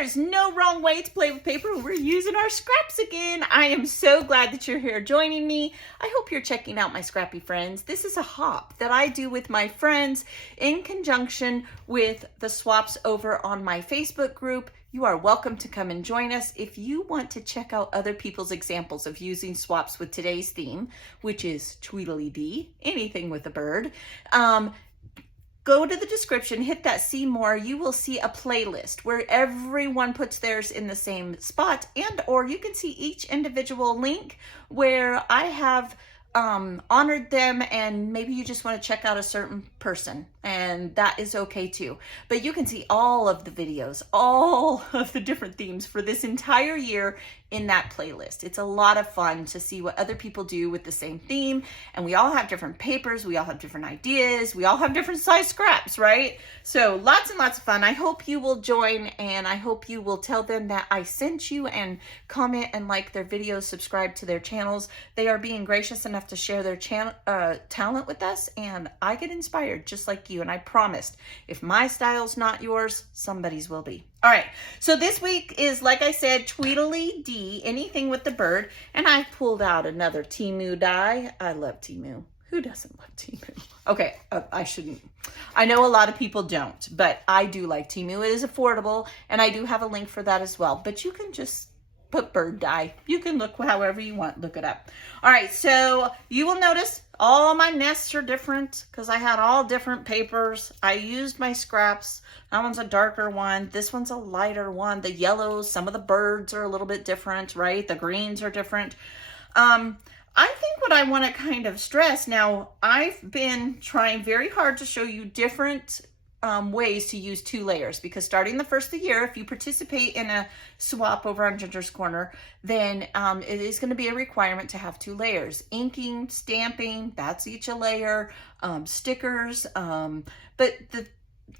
There's no wrong way to play with paper. We're using our scraps again. I am so glad that you're here joining me. I hope you're checking out my scrappy friends. This is a hop that I do with my friends in conjunction with the swaps over on my Facebook group. You are welcome to come and join us. If you want to check out other people's examples of using swaps with today's theme, which is Tweedledee, anything with a bird, go to the description, hit that see more. You will see a playlist where everyone puts theirs in the same spot, and or you can see each individual link where I have honored them, and maybe you just want to check out a certain person, and that is okay too. But you can see all of the videos, all of the different themes for this entire year in that playlist. It's a lot of fun to see what other people do with the same theme, and we all have different papers, we all have different ideas, we all have different size scraps, right? So lots and lots of fun. I hope you will join, and I hope you will tell them that I sent you, and comment and like their videos, subscribe to their channels. They are being gracious enough to share their talent with us, and I get inspired just like you. And I promised, if my style's not yours, somebody's will be. All right, so this week is, like I said, Tweedledee, anything with the bird, and I pulled out another Temu die. I love Temu. Who doesn't love Temu? Okay, I shouldn't. I know a lot of people don't, but I do like Temu. It is affordable, and I do have a link for that as well. But you can just put bird die. You can look however you want. Look it up. All right, so you will notice all my nests are different because I had all different papers. I used my scraps. That one's a darker one. This one's a lighter one. The yellows, some of the birds are a little bit different, right? The greens are different. I think what I want to kind of stress now, I've been trying very hard to show you different ways to use 2 layers, because starting the first of the year, if you participate in a swap over on Ginger's Corner, then it is going to be a requirement to have 2 layers. Inking, stamping, that's each a layer, stickers, but the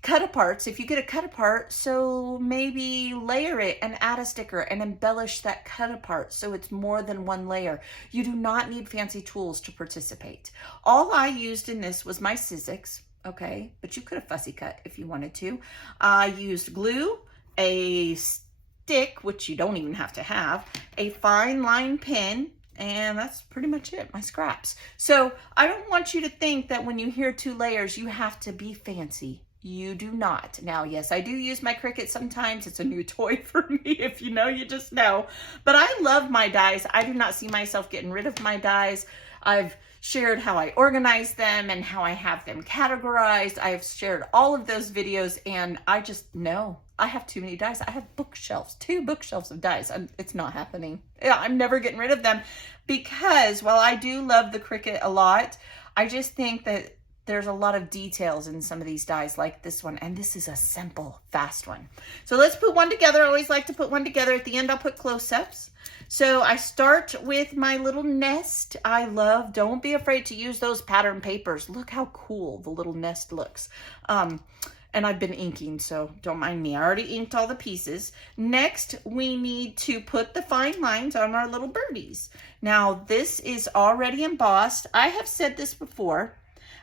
cut aparts, if you get a cut apart, so maybe layer it and add a sticker and embellish that cut apart so it's more than 1 layer. You do not need fancy tools to participate. All I used in this was my Sizzix. Okay, but you could have fussy cut if you wanted to. I used glue, a stick, which you don't even have to have, a fine line pen, and that's pretty much it, my scraps. So I don't want you to think that when you hear 2 layers, you have to be fancy. You do not. Now, yes, I do use my Cricut sometimes. It's a new toy for me. If you know, you just know. But I love my dies. I do not see myself getting rid of my dies. I've shared how I organize them and how I have them categorized. I've shared all of those videos, and I just know I have too many dies. I have bookshelves, 2 bookshelves of dies. It's not happening. I'm never getting rid of them, because while I do love the Cricut a lot, I just think that there's a lot of details in some of these dies, like this one, and this is a simple, fast one. So let's put one together. I always like to put one together. At the end, I'll put close-ups. So I start with my little nest. I love, don't be afraid to use those pattern papers. Look how cool the little nest looks. And I've been inking, so don't mind me. I already inked all the pieces. Next, we need to put the fine lines on our little birdies. Now, this is already embossed. I have said this before.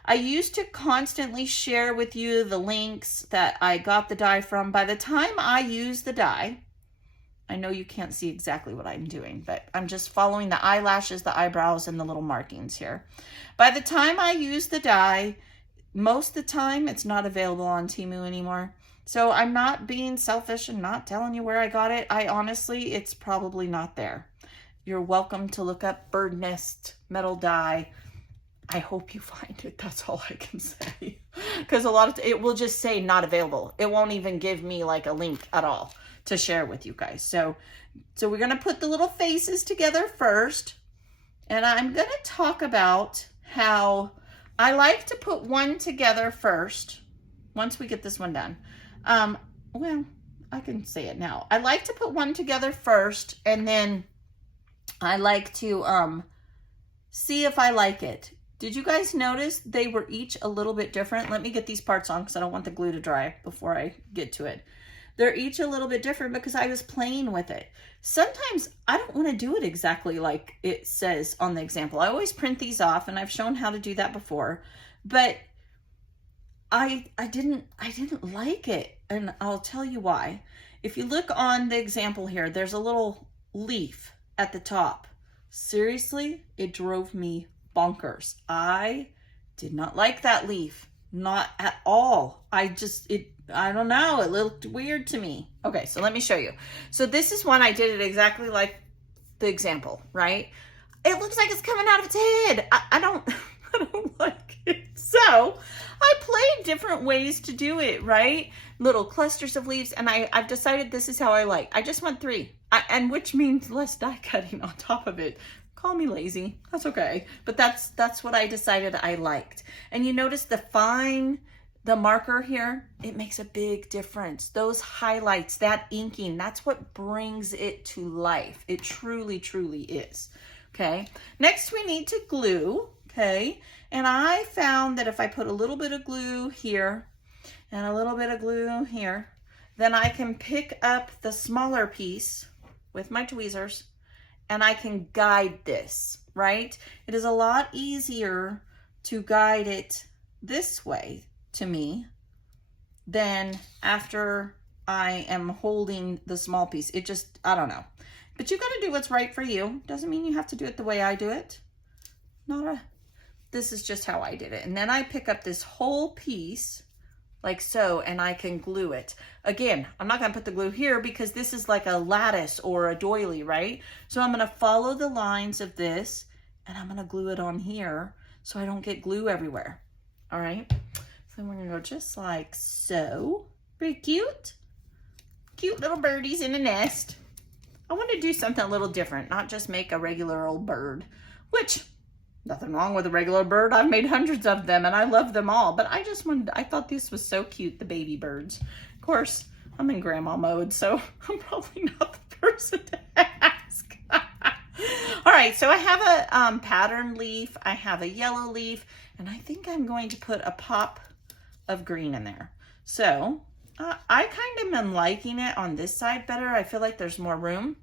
I used to constantly share with you the links that I got the die from. By the time I use the die, I know you can't see exactly what I'm doing, but I'm just following the eyelashes, the eyebrows, and the little markings here. By the time I use the die, most of the time it's not available on Temu anymore. So I'm not being selfish and not telling you where I got it. I honestly, it's probably not there. You're welcome to look up bird nest metal die. I hope you find it. That's all I can say. Because a lot of it will just say not available. It won't even give me like a link at all to share with you guys. So we're going to put the little faces together first. And I'm going to talk about how I like to put one together first. Once we get this one done. Well, I can say it now. I like to put one together first, and then I like to see if I like it. Did you guys notice they were each a little bit different? Let me get these parts on because I don't want the glue to dry before I get to it. They're each a little bit different because I was playing with it. Sometimes I don't want to do it exactly like it says on the example. I always print these off, and I've shown how to do that before, but I didn't like it, and I'll tell you why. if you look on the example here, there's a little leaf at the top. Seriously, it drove me bonkers. I did not like that leaf. Not at all. I don't know. It looked weird to me. Okay, so let me show you. So this is one I did it exactly like the example, right? It looks like it's coming out of its head. I don't like it. So I played different ways to do it, right? Little clusters of leaves, and I've decided this is how I like. I just want 3, and which means less die cutting on top of it. Call me lazy, that's okay. But that's what I decided I liked. And you notice the marker here, it makes a big difference. Those highlights, that inking, that's what brings it to life. It truly, truly is, okay? Next we need to glue, okay? And I found that if I put a little bit of glue here and a little bit of glue here, then I can pick up the smaller piece with my tweezers and I can guide this, right? It is a lot easier to guide it this way to me than after I am holding the small piece. It just, I don't know. But you gotta do what's right for you. Doesn't mean you have to do it the way I do it. This is just how I did it. And then I pick up this whole piece like so, and I can glue it. Again, I'm not gonna put the glue here because this is like a lattice or a doily, right? So I'm gonna follow the lines of this and I'm gonna glue it on here so I don't get glue everywhere, all right? So we're gonna go just like so. Pretty cute. Cute little birdies in a nest. I want to do something a little different, not just make a regular old bird, which nothing wrong with a regular bird. I've made hundreds of them and I love them all, but I thought this was so cute, the baby birds. Of course, I'm in grandma mode, so I'm probably not the person to ask. All right, so I have a pattern leaf, I have a yellow leaf, and I think I'm going to put a pop of green in there. So I kind of am liking it on this side better. I feel like there's more room.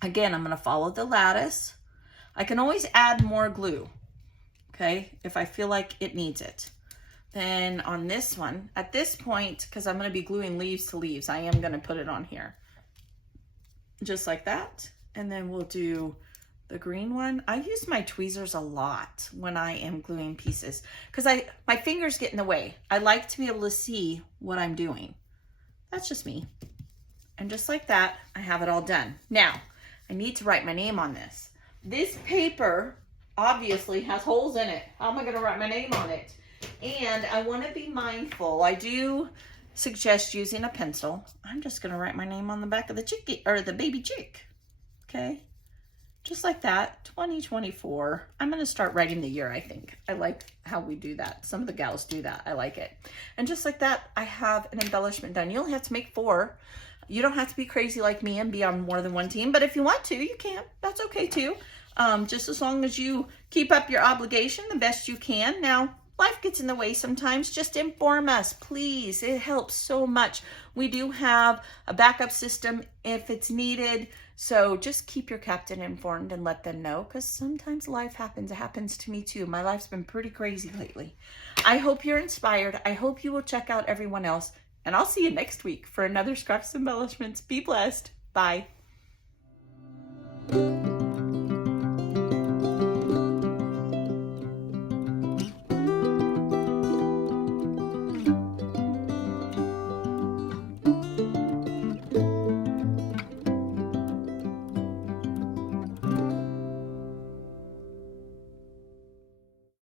Again, I'm gonna follow the lattice. I can always add more glue, okay, if I feel like it needs it. Then on this one, at this point, because I'm gonna be gluing leaves to leaves, I am gonna put it on here. Just like that. And then we'll do the green one. I use my tweezers a lot when I am gluing pieces because my fingers get in the way. I like to be able to see what I'm doing. That's just me. And just like that, I have it all done. Now, I need to write my name on this. This paper obviously has holes in it. How am I gonna write my name on it? And I wanna be mindful. I do suggest using a pencil. I'm just gonna write my name on the back of the chickie, or the baby chick, okay? Just like that, 2024. I'm gonna start writing the year, I think. I like how we do that. Some of the gals do that, I like it. And just like that, I have an embellishment done. You only have to make 4. You don't have to be crazy like me and be on more than one team, but if you want to, you can. That's okay too. Just as long as you keep up your obligation the best you can. Now, life gets in the way sometimes. Just inform us, please. It helps so much. We do have a backup system if it's needed. So just keep your captain informed and let them know, because sometimes life happens. It happens to me too. My life's been pretty crazy lately. I hope you're inspired. I hope you will check out everyone else. And I'll see you next week for another Scraps Embellishments. Be blessed. Bye.